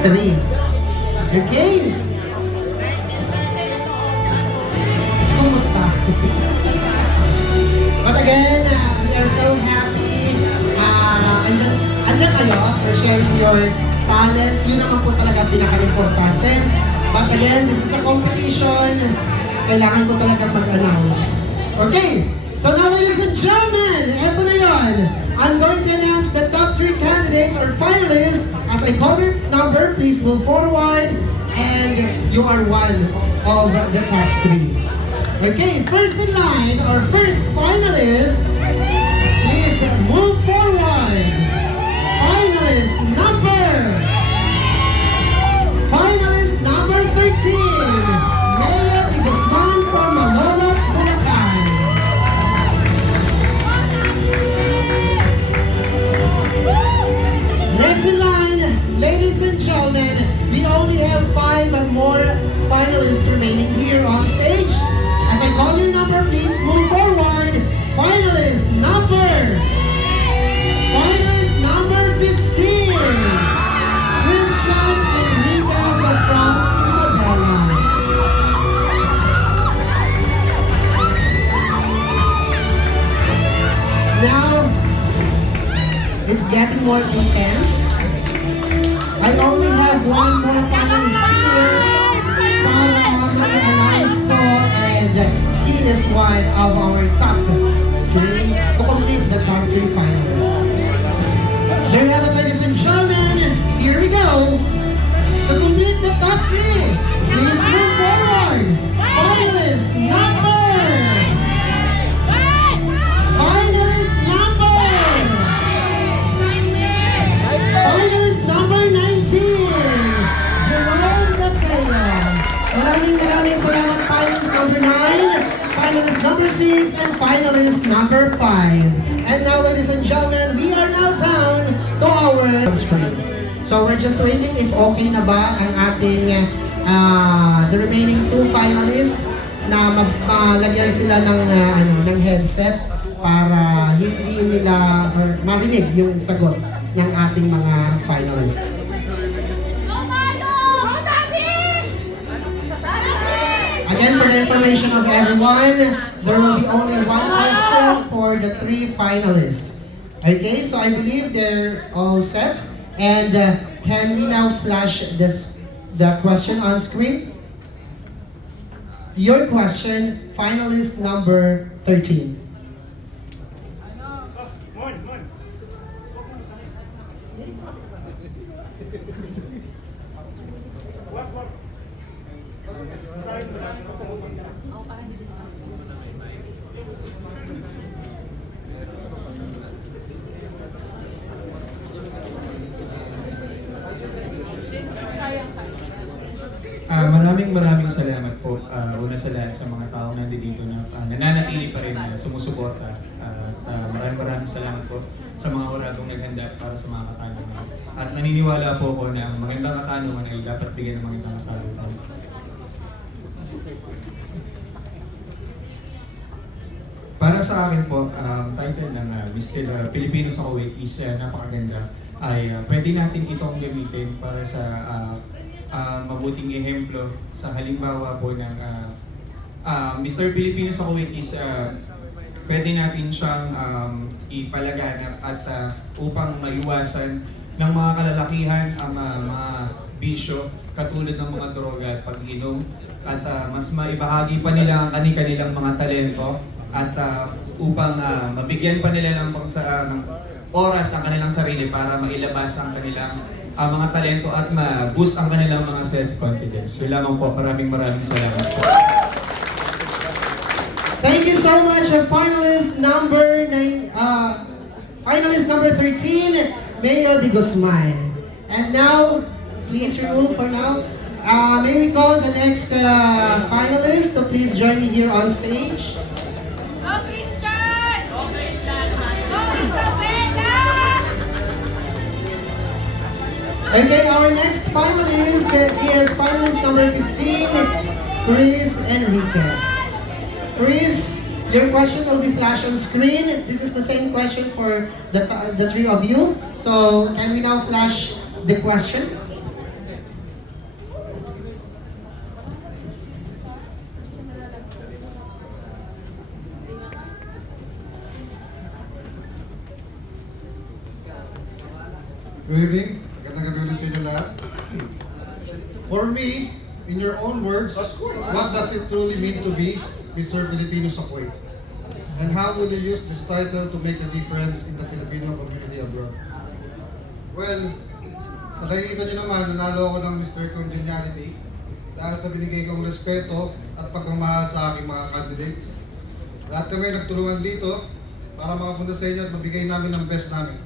Three. Okay? Kumusta? But again, we are so happy. Andyan kayo for sharing your talent. Yun naman po talaga pinaka-importante. But again, this is a competition. Kailangan ko talaga mag-announce. Okay? So now, ladies and gentlemen, eto na yun. I'm going to announce the top 3 candidates or finalists. As I call your number, please move forward. And you are one of the top 3. Okay, first in line, our first finalist. Please move forward. Finalist number 13. Maya de Guzman from Malolos, Bulacan. Next in line, ladies and gentlemen, we only have 5 more finalists remaining here on stage. As I call your number, please move forward. Finalist number 15. Christian Enriquez from Isabela. Now, it's getting more intense. I only have one more finalist here para mag-announce ko, and he is one of our top 3 to complete the top 3 finalists. There you have it, ladies and gentlemen. Here we go. To complete the top 3, please move forward. Finalist number 19, Jerome Daseo. Maraming salamat, finalist number 9, finalist number 6, and finalist number 5. And now, ladies and gentlemen, we are now down to our screen. So we're just waiting if okay na ba ang ating the remaining 2 finalists na malagyan sila ng headset para hindi nila or marinig yung sagot ng ating mga finalists. Again, for the information of everyone, there will be only one question for the 3 finalists. Okay, so I believe they're all set. And can we now flash the question on screen? Your question, finalist number 13. Maraming salamat po una sa lahat sa mga taong nandito na nananatili pa rin na sumusuporta. Maraming salamat po sa mga oradong naghanda para sa mga katanungan. At naniniwala po ko na ang magandang katanungan ay dapat bigyan ng magandang kasagutan. Para sa akin po, title ng Mr. Pilipino sa Kuwait is napakaganda. Pwede natin itong gamitin para sa mabuting ehemplo sa halimbawa po ng Mr. Pilipino sa Kuwait is pwede natin siyang ipalaganap at upang maiwasan ng mga kalalakihan ang mga bisyo katulad ng mga droga at pag-inom at mas maibahagi pa nila ang kanilang mga talento at upang mabigyan pa nila ng oras ang kanilang sarili para mailabas ang kanilang mga talento at ma-boost ang kanilang mga self-confidence. Yun lamang po, maraming salamat po. Thank you so much, finalist number 13, Mayo de Guzman. And now, please remove for now. May we call the next finalist to please join me here on stage. Okay, our next finalist is finalist number 15, Chris Enriquez. Chris, your question will be flashed on screen. This is the same question for the 3 of you. So, can we now flash the question? Good evening. Magandang gabi ulit sa inyo lahat. For me, in your own words, what does it truly mean to be Mr. Filipino sa Kuwait? And how will you use this title to make a difference in the Filipino community abroad? Well, sa nakikita nyo naman, nanalo ako ng Mr. Congeniality dahil sa binigay kong respeto at pagmamahal sa aking mga candidates. Lahat kami nagtulungan dito para makapunta sa inyo at mabigay namin ang best namin.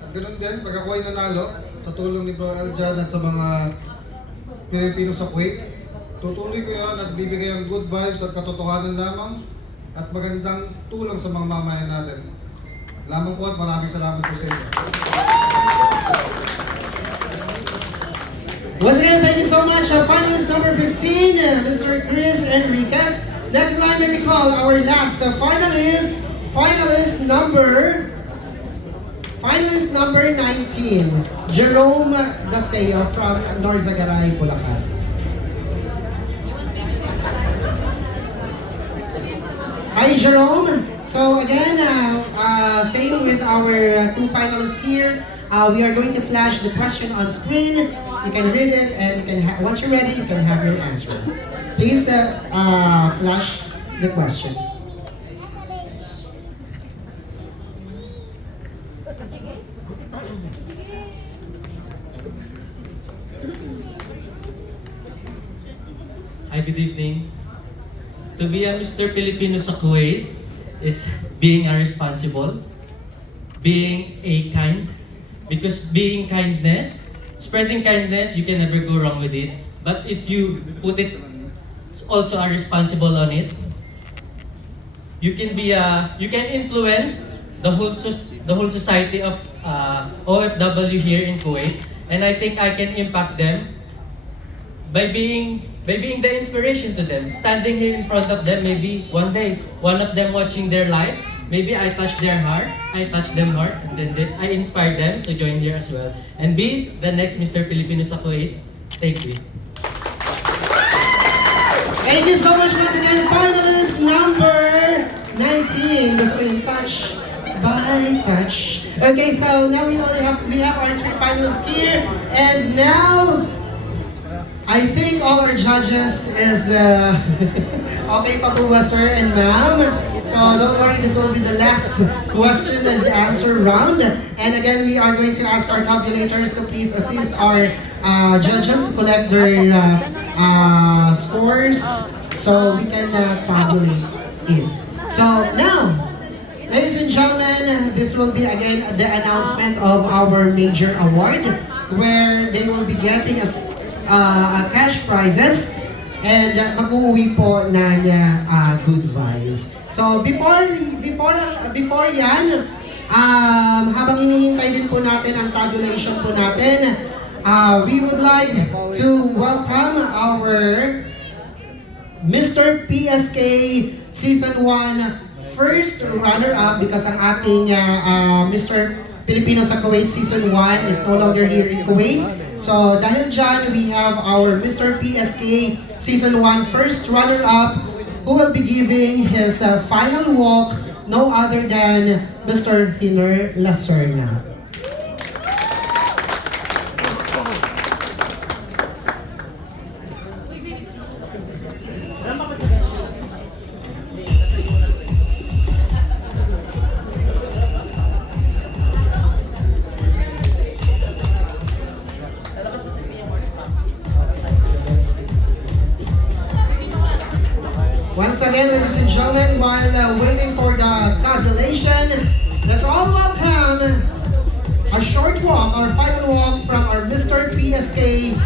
At ganoon din, pag ako ay nanalo, sa tulong ni Bro Eljan at sa mga Pilipino sa Kuwait, tutuloy ko yan at bibigay ang good vibes at katotohanan lamang at magandang tulong sa mga mamayan natin. Lamang po at maraming salamat po sa inyo. Once again, thank you so much. Finalist number 15, Mr. Chris Enriquez. Next line, may we call our last finalist. Finalist number 19, Jerome Daseo from Norzagaray, Bulacan. Hi, Jerome. So again, same with our two finalists here. We are going to flash the question on screen. You can read it, and you can once you're ready, you can have your answer. Please flash the question. Hi, good evening. To be a Mr. Filipino sa Kuwait is being a responsible, being a kind, because being kindness, spreading kindness, you can never go wrong with it. But if you put it, it's also a responsible on it. You can influence the whole society of OFW here in Kuwait, and I think I can impact them by being the inspiration to them, standing here in front of them. Maybe one day, one of them watching their life, maybe I touch their heart, I touch them heart, and then I inspire them to join here as well and be the next Mr. Filipino sa Kuwait. Thank you. Thank you so much once again, finalist number 19. Gusto ko yung touch by touch. Okay, so now we have our three finalists here, and now I think all our judges is okay pa po ba, sir and ma'am? So don't worry, this will be the last question and answer round. And again, we are going to ask our tabulators to please assist our judges to collect their scores so we can tabulate it. So now, ladies and gentlemen, this will be again the announcement of our major award, where they will be getting a cash prizes and mag-uwi po ng good vibes. So before yan, habang hinihintay din po natin ang tabulation po natin, we would like to welcome our Mr. PSK Season 1 first runner-up, because ang ating Mr. Filipino sa Kuwait Season 1 is no longer here in Kuwait. So dahil dyan, we have our Mr. PSK Season 1 first runner-up who will be giving his final walk, no other than Mr. Hiner Lacerna. Once again, ladies and gentlemen, while waiting for the tabulation, let's all welcome a short walk, our final walk from our Mr. PSK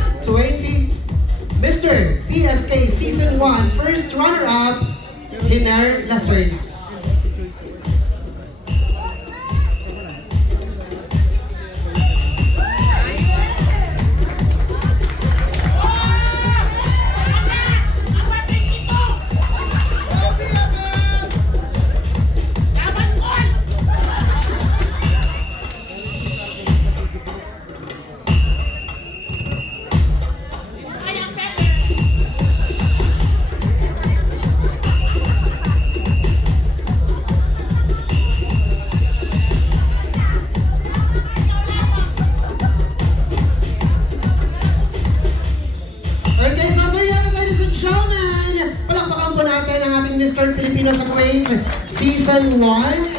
Season 1 first runner-up, Hiner Lacerna. Mr. Filipino sa Kuwait Season 1.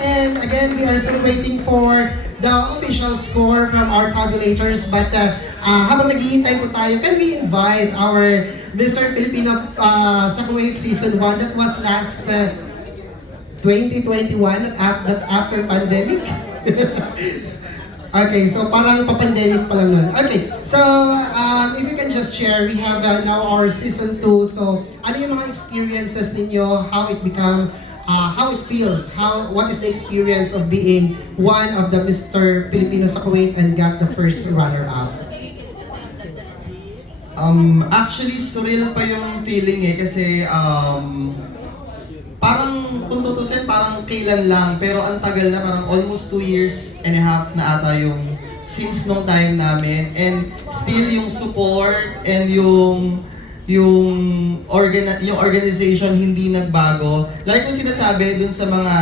And again, we are still waiting for the official score from our tabulators. But habang naghihintay po tayo, can we invite our Mr. Filipino sa Kuwait Season 1 that was last 2021, that's after pandemic? Okay, so parang pa-pandemic pa lang nun. Okay, so if you can just share, we have now our season 2. So ano yung mga experiences ninyo, how it become, how it feels, what is the experience of being one of the Mr. Filipino sa Kuwait and got the first runner-up? Actually, surreal pa yung feeling kasi parang kung tutusin, parang kailan lang, pero ang tagal na, parang almost 2 years and a half na ata yung since nung time namin, and still yung support and yung organization hindi nagbago. Like kung sinasabi dun sa mga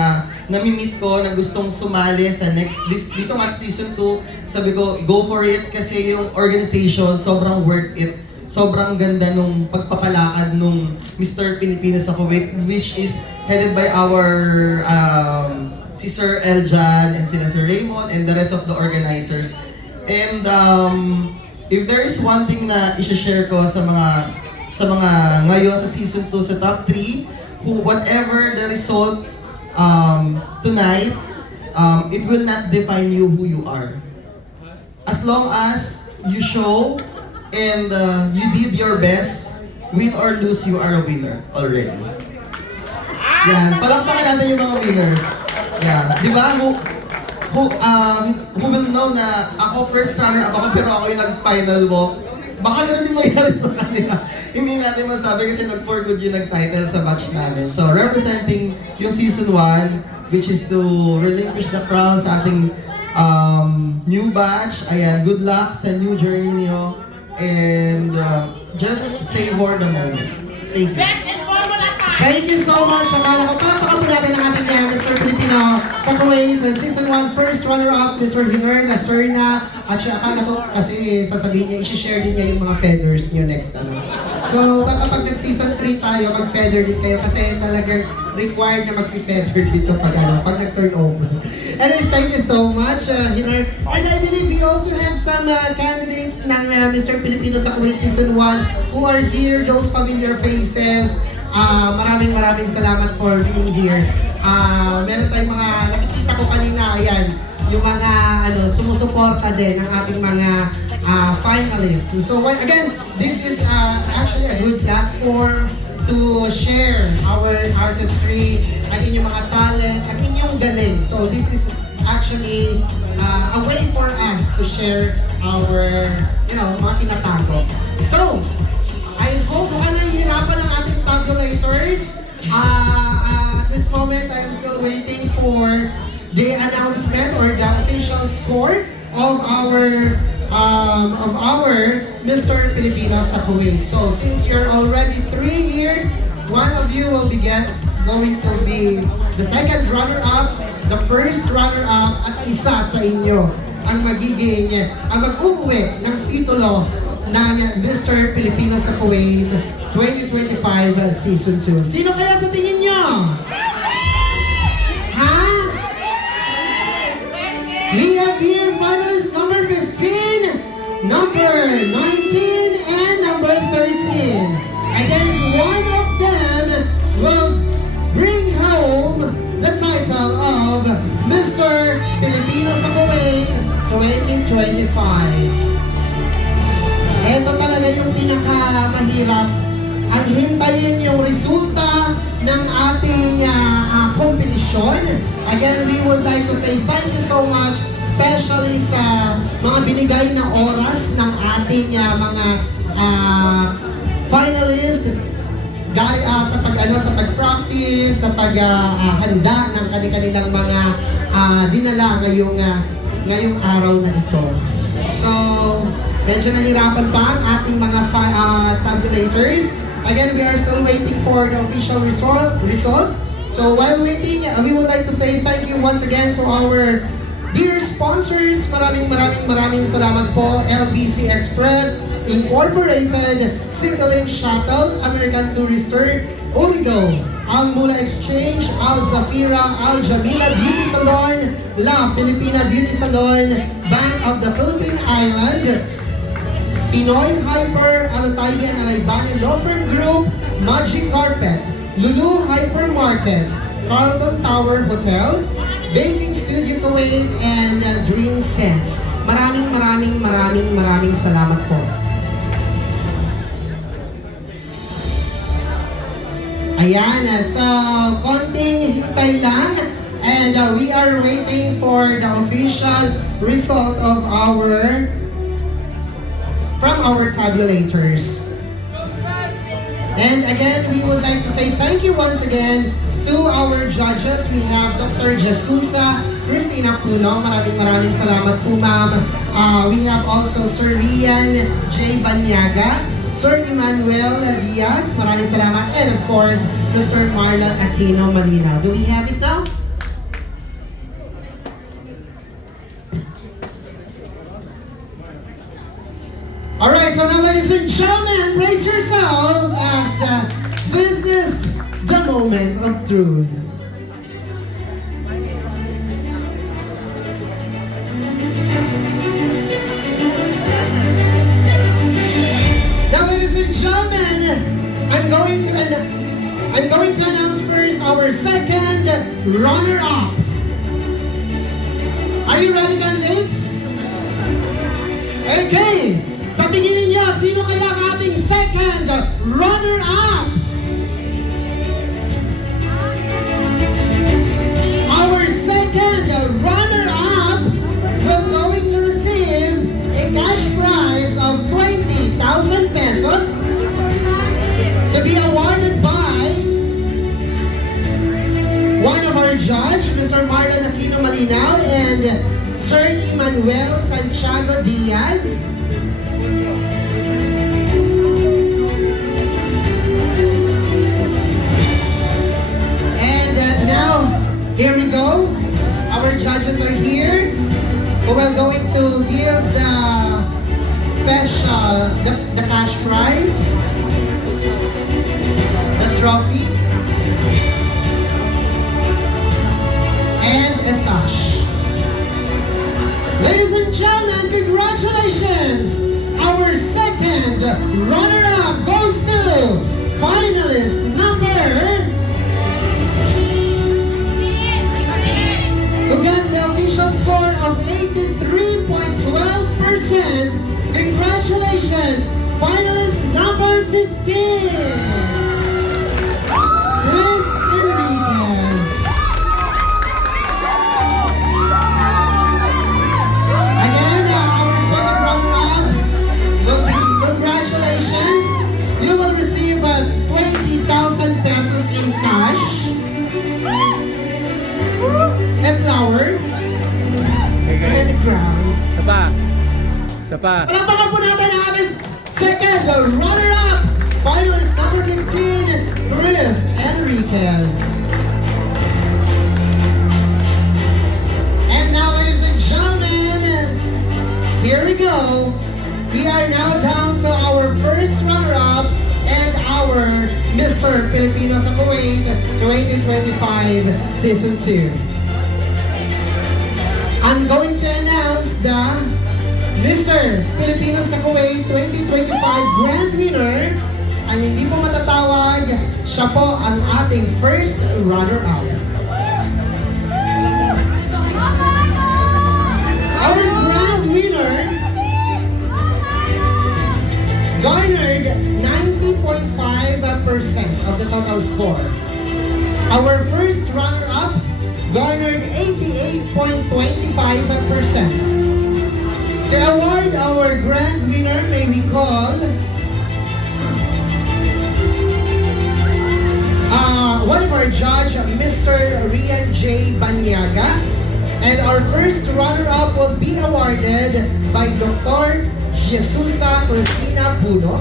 nami-meet ko na gustong sumali sa dito nga season 2, sabi ko, go for it kasi yung organization sobrang worth it. Sobrang ganda nung pagpapalakad nung Mr. Pilipinas sa Kuwait, which is headed by our si Sir Eljan and sila Sir Raymond and the rest of the organizers. And if there is one thing na i-share ko sa mga ngayon sa season 2 sa top 3, whatever the result tonight, it will not define you who you are. As long as you show and you did your best, win or lose, you are a winner already. Yan, palakpakan natin yung mga winners. Yan, di ba? Who will know na ako first runner-up ako pero ako yung nag-final walk. Baka gano'n din mangyari sa kanila. Hindi natin masabi kasi nag-for good yung nag-title sa batch namin. So representing yung season 1, which is to relinquish the crown sa ating new batch. Ayan, good luck sa new journey niyo. And just savor the moment. Thank you. Thank you so much. Akala ko, palakpakan po natin ang ating Mr. Filipino sa Kuwait Season 1 first runner-up, Mr. Hiner Lacerna. At siya, akala ko kasi sasabihin niya, i-share din niya yung mga feathers niyo next. So, baka pag nag-season 3 tayo, mag-feather din kayo kasi talagang required na mag-feather dito pag nag-turn over. Anyways, thank you so much, Hiner. And I believe we also have some candidates ng Mr. Filipino sa Kuwait Season 1 who are here, those familiar faces. Maraming salamat for being here. Meron tayong mga nakikita ko kanina, ayan, yung mga sumusuporta din ng ating mga finalists. So again, this is actually a good platform to share our artistry, ang inyong mga talent, ang inyong galing. So this is actually a way for us to share our, mga tinatago. So, I hope mukhang nahihirapan ang ating tabulators. At this moment, I'm still waiting for the announcement or the official score of our Mr. Filipino sa Kuwait. So since you're already 3 here, one of you will be going to be the second runner-up, the first runner-up, at isa sa inyo ang mag-uuwi ng titulo ng Mr. Filipino sa Kuwait 2025 Season 2. Sino kaya sa tingin nyo? Ha? We have here finalist number 15, number 19, and number 13. Again, one of them will bring home the title of Mr. Filipino sa Kuwait 2025. Ito talaga yung pinakamahirap, ang hintayin yung resulta ng ating kompetisyon. Again, we would like to say thank you so much, especially sa mga binigay na oras ng ating mga finalists sa pag-practice, sa paghanda ng kanilang mga dinala ngayong araw na ito. So, medyo nahirapan pa ang ating mga tabulators. Again, we are still waiting for the official result. So while waiting, we would like to say thank you once again to our dear sponsors. Maraming salamat po. LBC Express, Incorporated, Citylink Shuttle, American Tourister, Origo, Al Mula Exchange, Al Zafira, Al Jamila Beauty Salon, La Filipina Beauty Salon, Bank of the Philippine Island, Pinoy Hyper, Alataybi and Alaybani Law Firm Group, Magic Carpet, Lulu Hypermarket, Carlton Tower Hotel, Baking Studio Kuwait, and Dream Sense. Maraming salamat po. Ayan, so konting hintay lang and we are waiting for the official result of from our tabulators. And again, we would like to say thank you once again to our judges. We have Dr. Jesusa, Christina Puno. Maraming salamat po, ma'am. We have also Sir Rian J. Banyaga, Sir Emmanuel Diaz. Maraming salamat. And of course, Mr. Marlon Aquino Malina. Do we have it now? Alright, so now ladies and gentlemen, brace yourself as this is the moment of truth. Now ladies and gentlemen, I'm going to announce first our second runner-up. Are you ready, candidates? Okay. Sa tingin ninyo, sino kaya ang ating second runner-up? Our second runner-up will going to receive a cash prize of 20,000 pesos to be awarded by one of our judge, Mr. Marlon Aquino Malinaw and Sir Emmanuel Santiago Diaz. Here we go. Our judges are here. We're going to give the special, the cash prize, the trophy, and a sash. Ladies and gentlemen, congratulations! Our second runner-up goes to finalist number who got the official score of 83.12%. Congratulations, finalist number 15, Chris Enriquez. Again, our second runner-up will be congratulations. You will receive 20,000 pesos in cash, a flower, and a crown. Isa pa. Palapakan po natin ang ating second runner-up, finalist number 15, Chris Enriquez. And now, ladies and gentlemen, here we go. We are now down to our first runner-up and our Mr. Filipino sa Kuwait 2025 Season 2. I'm going to announce the Mr. Filipino sa Kuwait 2025 Grand Winner. Ang hindi po matatawag, siya po ang ating first runner-up. Our Grand Winner garnered 90.5% of the total score. Our first runner-up garnered 88.25%. To award our grand winner, may we call one of our judge, Mr. Rian J. Banyaga. And our first runner-up will be awarded by Dr. Jesusa Christina Puno.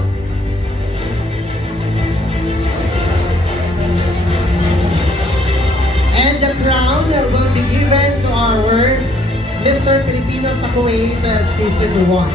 And the crown will be given to our Mr. Filipino sa Kuwait Season 1.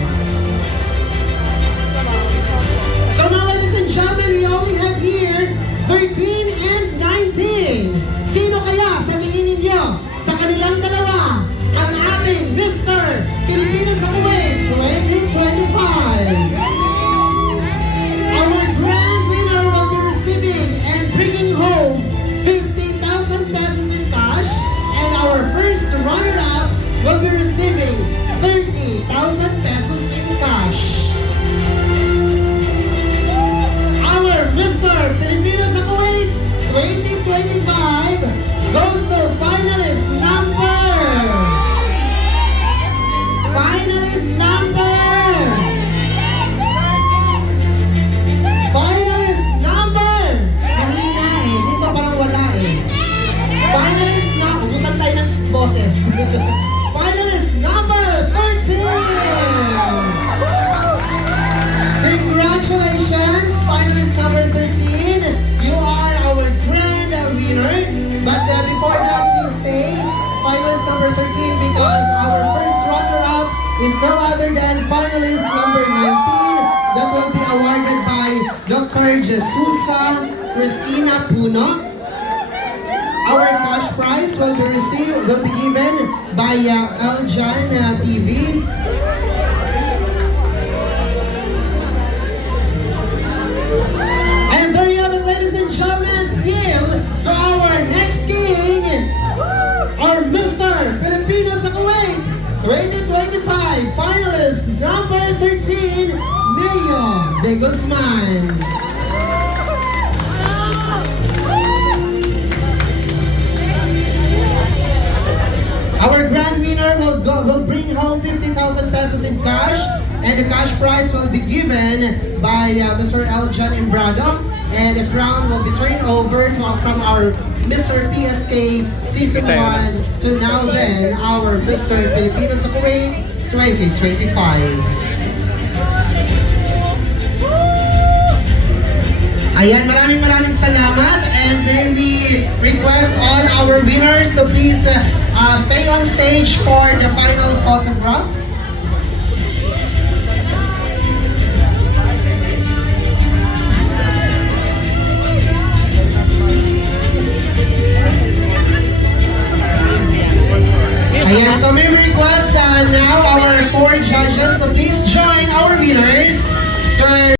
than finalist number 19 that will be awarded by Dr. Jesusa Cristina Puno. Our cash prize will be given by Eljan TV. And there you have it, ladies and gentlemen. Hail to our next king, our Mr. Filipino sa Kuwait 2025 finalist number 13, Neo de Guzman. Our grand winner will bring home 50,000 pesos in cash, and the cash prize will be given by Mr. Eljan Imbrado, and the crown will be turned over from our Mr. PSK Season 1 to now then our Mr. Filipino sa Kuwait 2025. Ayan, maraming salamat, and may we request all our winners to please stay on stage for the final photograph.